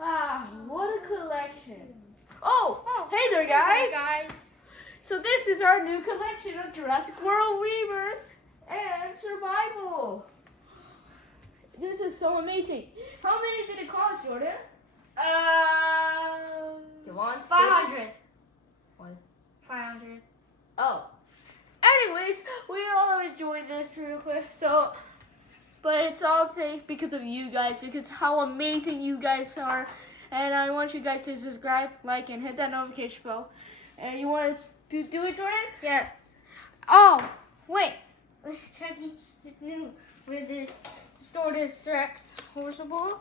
What a collection. Oh, hey there, guys. So this is our new collection of Jurassic World Rebirth and Survival. This is so amazing. How many did it cost, Jordan? Come on, 500. What? 500. Oh. Anyways, we all enjoyed this real quick. But it's all because of you guys, because how amazing you guys are. And I want you guys to subscribe, like, and hit that notification bell. And you want to do it, Jordan? Yes. Oh, wait. Chucky is new with this Dinosaurs Rex horseable,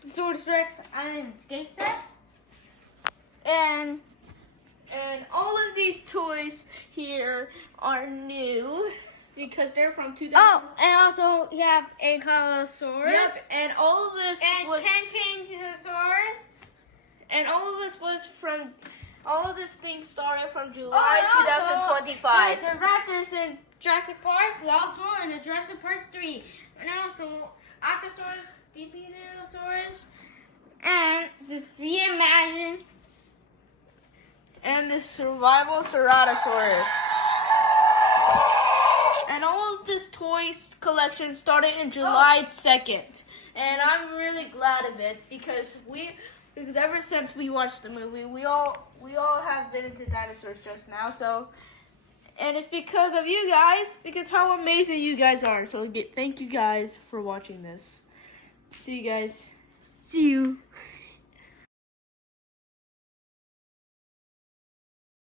Dinosaurs Rex and skate set. And all of these toys here are new because they're from 2000. Oh, and also you have a Allosaurus. Yep, and all of this and was Dinosaurs. And all of this thing started from July 2025. There's the Raptors in Jurassic Park, Lost World in Jurassic Park 3, and also Allosaurus, Dinosaurs, and the Reimagined, and the Survival Ceratosaurus. And all of this toys collection started in July 2nd. And I'm really glad of it because ever since we watched the movie, we all have been into dinosaurs just now. And it's because of you guys, because how amazing you guys are. So thank you guys for watching this. See you guys. See you.